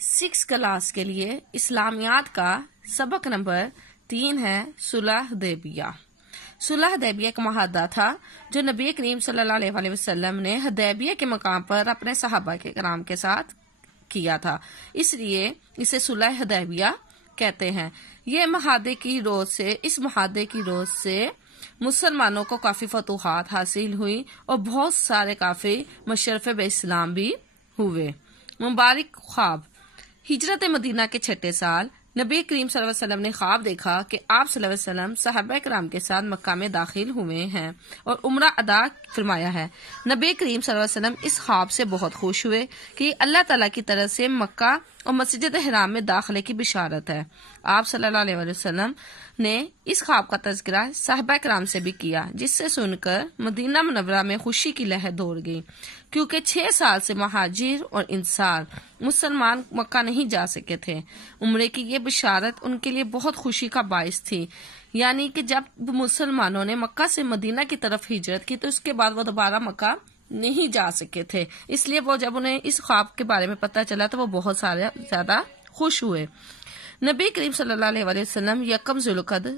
6 class کے لیے اسلامیات کا سبق نمبر 3 ہے صلح حدیبیہ۔ صلح حدیبیہ ایک معاہدہ تھا جو نبی کریم صلی اللہ علیہ وسلم نے حدیبیہ کے مقام پر اپنے صحابہ کے کرام کے ساتھ کیا تھا، اس لیے اسے صلح حدیبیہ کہتے ہیں۔ یہ اس معاہدے کی روز سے مسلمانوں کو کافی فتوحات حاصل ہوئی اور بہت سارے کافی مشرف بے اسلام بھی ہوئے۔ مبارک خواب۔ ہجرت مدینہ کے 6 سال نبی کریم صلی اللہ علیہ وسلم نے خواب دیکھا کہ آپ صلی اللہ علیہ وسلم صحابہ کرام کے ساتھ مکہ میں داخل ہوئے ہیں اور عمرہ ادا فرمایا ہے۔ نبی کریم صلی اللہ علیہ وسلم اس خواب سے بہت خوش ہوئے کہ یہ اللہ تعالیٰ کی طرف سے مکہ اور مسجد حرام میں داخلے کی بشارت ہے۔ آپ صلی اللہ علیہ وسلم نے اس خواب کا تذکرہ صحابہ کرام سے بھی کیا، جس سے سن کر مدینہ منورہ میں خوشی کی لہر دوڑ گئی، کیونکہ 6 سال سے مہاجر اور انصار مسلمان مکہ نہیں جا سکے تھے۔ عمرے کی یہ بشارت ان کے لیے بہت خوشی کا باعث تھی، یعنی کہ جب مسلمانوں نے مکہ سے مدینہ کی طرف ہجرت کی تو اس کے بعد وہ دوبارہ مکہ نہیں جا سکے تھے، اس لیے وہ جب انہیں اس خواب کے بارے میں پتہ چلا تو وہ بہت زیادہ خوش ہوئے۔ نبی کریم صلی اللہ علیہ وسلم یکم ذوالقعدہ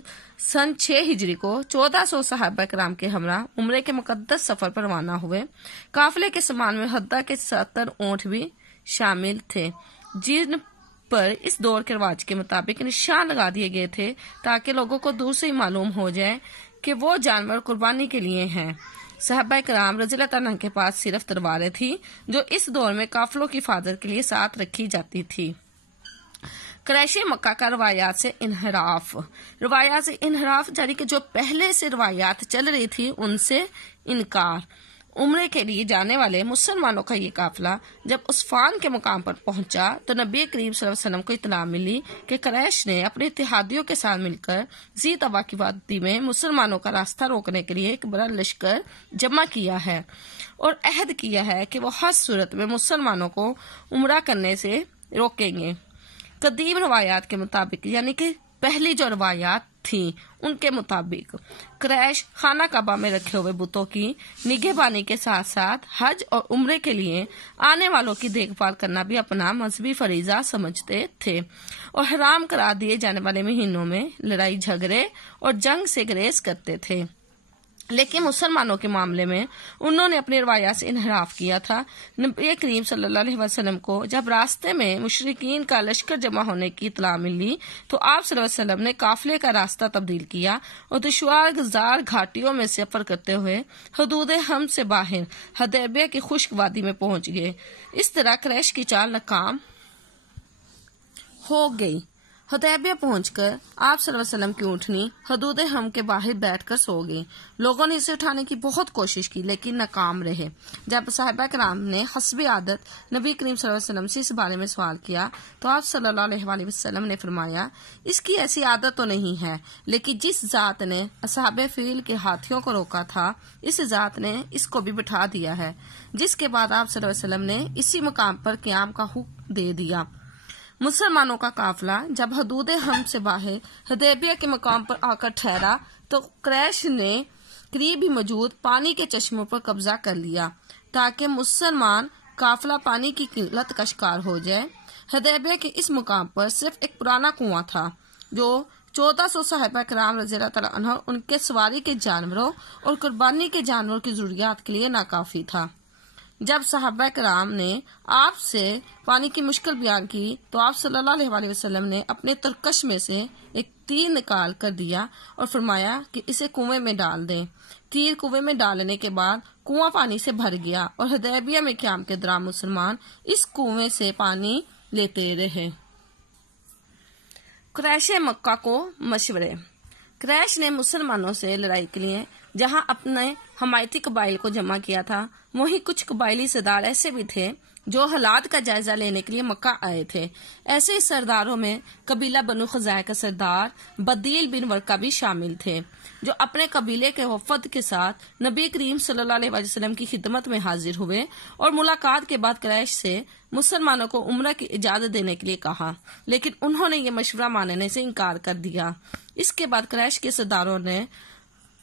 سن 6 ہجری کو 1400 صحابہ کرام کے ہمراہ عمرے کے مقدس سفر پر روانہ ہوئے۔ قافلے کے سامان میں حدہ کے 70 اونٹ بھی شامل تھے، جن پر اس دور کے رواج کے مطابق نشان لگا دیے گئے تھے تاکہ لوگوں کو دور سے ہی معلوم ہو جائے کہ وہ جانور قربانی کے لیے ہیں۔ صحابہ کرام رضی اللہ تعالیٰ کے پاس صرف تلواریں تھیں جو اس دور میں قافلوں کی حفاظت کے لیے ساتھ رکھی جاتی تھی۔ قریش مکہ کا روایات سے انحراف یعنی کہ جو پہلے سے روایات چل رہی تھی ان سے انکار۔ عمرے کے لیے جانے والے مسلمانوں کا یہ قافلہ جب عصفان کے مقام پر پہنچا تو نبی کریم صلی اللہ علیہ وسلم کو اطلاع ملی کہ قریش نے اپنے اتحادیوں کے ساتھ مل کر ذی طوا کی وادی میں مسلمانوں کا راستہ روکنے کے لیے ایک بڑا لشکر جمع کیا ہے اور عہد کیا ہے کہ وہ ہر صورت میں مسلمانوں کو عمرہ کرنے سے روکیں گے۔ قدیم روایات کے مطابق یعنی کہ پہلی جو روایات تھیں ان کے مطابق قریش خانہ کعبہ میں رکھے ہوئے بتوں کی نگہبانی کے ساتھ ساتھ حج اور عمرے کے لیے آنے والوں کی دیکھ بھال کرنا بھی اپنا مذہبی فریضہ سمجھتے تھے، اور حرام قرار دیے جانے والے مہینوں میں لڑائی جھگڑے اور جنگ سے گریز کرتے تھے۔ لیکن مسلمانوں کے معاملے میں انہوں نے اپنی روایات سے انحراف کیا تھا۔ نبی کریم صلی اللہ علیہ وسلم کو جب راستے میں مشرکین کا لشکر جمع ہونے کی اطلاع ملی تو آپ صلی اللہ علیہ وسلم نے قافلے کا راستہ تبدیل کیا اور دشوار گزار گھاٹیوں میں سفر کرتے ہوئے حدود ہم سے باہر حدیبیہ کی خشک وادی میں پہنچ گئے۔ اس طرح قریش کی چال ناکام ہو گئی۔ حدیبیہ پہنچ کر آپ صلی اللہ علیہ وسلم کی اونٹنی حدود ہم کے باہر بیٹھ کر سو گئی۔ لوگوں نے اسے اٹھانے کی بہت کوشش کی لیکن ناکام رہے۔ جب صحابہ کرام نے حسب عادت نبی کریم صلی اللہ علیہ وسلم سے اس بارے میں سوال کیا تو آپ صلی اللہ علیہ وسلم نے فرمایا، اس کی ایسی عادت تو نہیں ہے، لیکن جس ذات نے اصحاب فیل کے ہاتھیوں کو روکا تھا اس ذات نے اس کو بھی بٹھا دیا ہے۔ جس کے بعد آپ صلی اللہ علیہ وسلم نے اسی مقام پر قیام کا حکم دے دیا۔ مسلمانوں کا قافلہ جب حدود ہم سے باہر حدیبیہ کے مقام پر آ کر ٹھہرا تو قریش نے قریب ہی موجود پانی کے چشموں پر قبضہ کر لیا تاکہ مسلمان قافلہ پانی کی قلت کا شکار ہو جائے۔ حدیبیہ کے اس مقام پر صرف ایک پرانا کنواں تھا جو 1400 صحابہ کرام رضی اللہ تعالیٰ عنہ ان کے سواری کے جانوروں اور قربانی کے جانوروں کی ضروریات کے لیے ناکافی تھا۔ جب صحابہ کرام نے آپ سے پانی کی مشکل بیان کی تو آپ صلی اللہ علیہ وسلم نے اپنے ترکش میں سے ایک تیر نکال کر دیا اور فرمایا کہ اسے کنویں میں ڈال دیں۔ تیر کنویں میں ڈالنے کے بعد کنواں پانی سے بھر گیا اور حدیبیہ میں قیام کے دوران مسلمان اس کنویں سے پانی لیتے رہے۔ قریش مکہ کو مشورے۔ قریش نے مسلمانوں سے لڑائی کے لیے جہاں اپنے حمایتی قبائل کو جمع کیا تھا وہیں کچھ قبائلی سردار ایسے بھی تھے جو حالات کا جائزہ لینے کے لیے مکہ آئے تھے۔ ایسے سرداروں میں قبیلہ بنو خزاعہ کا سردار بدیل بن ورقہ بھی شامل تھے، جو اپنے قبیلے کے وفد کے ساتھ نبی کریم صلی اللہ علیہ وسلم کی خدمت میں حاضر ہوئے اور ملاقات کے بعد قریش سے مسلمانوں کو عمرہ کی اجازت دینے کے لیے کہا، لیکن انہوں نے یہ مشورہ ماننے سے انکار کر دیا۔ اس کے بعد قریش کے سرداروں نے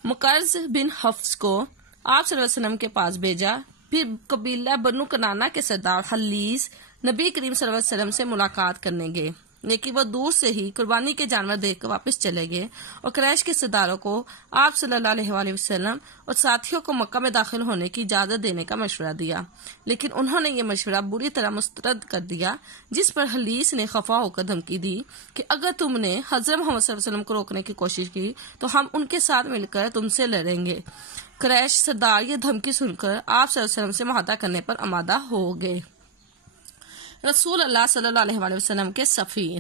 مقرز بن حفص کو آپ صلی اللہ علیہ وسلم کے پاس بھیجا۔ پھر قبیلہ بنو کنانہ کے سردار حلیز نبی کریم صلی اللہ علیہ وسلم سے ملاقات کرنے گئے، لیکن وہ دور سے ہی قربانی کے جانور دیکھ کر واپس چلے گئے اور قریش کے سرداروں کو آپ صلی اللہ علیہ وآلہ وسلم اور ساتھیوں کو مکہ میں داخل ہونے کی اجازت دینے کا مشورہ دیا، لیکن انہوں نے یہ مشورہ بری طرح مسترد کر دیا، جس پر حلیس نے خفا ہو کر دھمکی دی کہ اگر تم نے حضرت محمد صلی اللہ علیہ وسلم کو روکنے کی کوشش کی تو ہم ان کے ساتھ مل کر تم سے لڑیں گے۔ قریش سردار یہ دھمکی سن کر آپ صلی اللہ علیہ وسلم سے معاہدہ کرنے پر آمادہ ہو گئے۔ رسول اللہ صلی اللہ علیہ وآلہ وسلم کے سفیر۔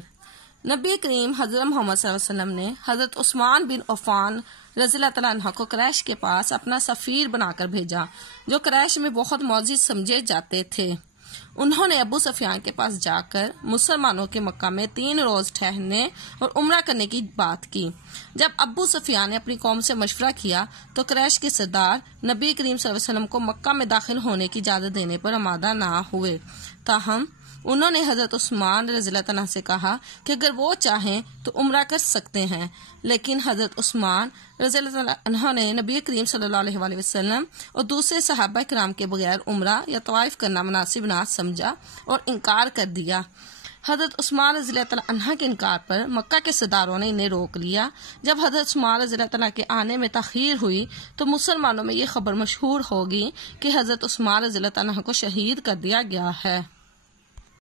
نبی کریم حضرت محمد صلی اللہ علیہ وسلم نے حضرت عثمان بن عفان رضی اللہ تعالیٰ عنہ کو قریش کے پاس اپنا سفیر بنا کر بھیجا، جو قریش میں بہت معزز سمجھے جاتے تھے۔ انہوں نے ابو سفیان کے پاس جا کر مسلمانوں کے مکہ میں 3 روز ٹھہرنے اور عمرہ کرنے کی بات کی۔ جب ابو سفیان نے اپنی قوم سے مشورہ کیا تو قریش کے سردار نبی کریم صلی اللہ علیہ وسلم کو مکہ میں داخل ہونے کی اجازت دینے پر آمادہ نہ ہوئے، تاہم انہوں نے حضرت عثمان رضی اللہ عنہ سے کہا کہ اگر وہ چاہیں تو عمرہ کر سکتے ہیں، لیکن حضرت عثمان رضی اللہ عنہ نے نبی کریم صلی اللہ علیہ وآلہ وسلم اور دوسرے صحابہ کرام کے بغیر عمرہ یا طواف کرنا مناسب نہ سمجھا اور انکار کر دیا۔ حضرت عثمان رضی اللہ تعالیٰ عنہ کے انکار پر مکہ کے سرداروں نے انہیں روک لیا۔ جب حضرت عثمان رضی اللہ تعالیٰ کے آنے میں تاخیر ہوئی تو مسلمانوں میں یہ خبر مشہور ہوگی کہ حضرت عثمان رضی اللہ تعالیٰ عنہ کو شہید کر دیا گیا ہے۔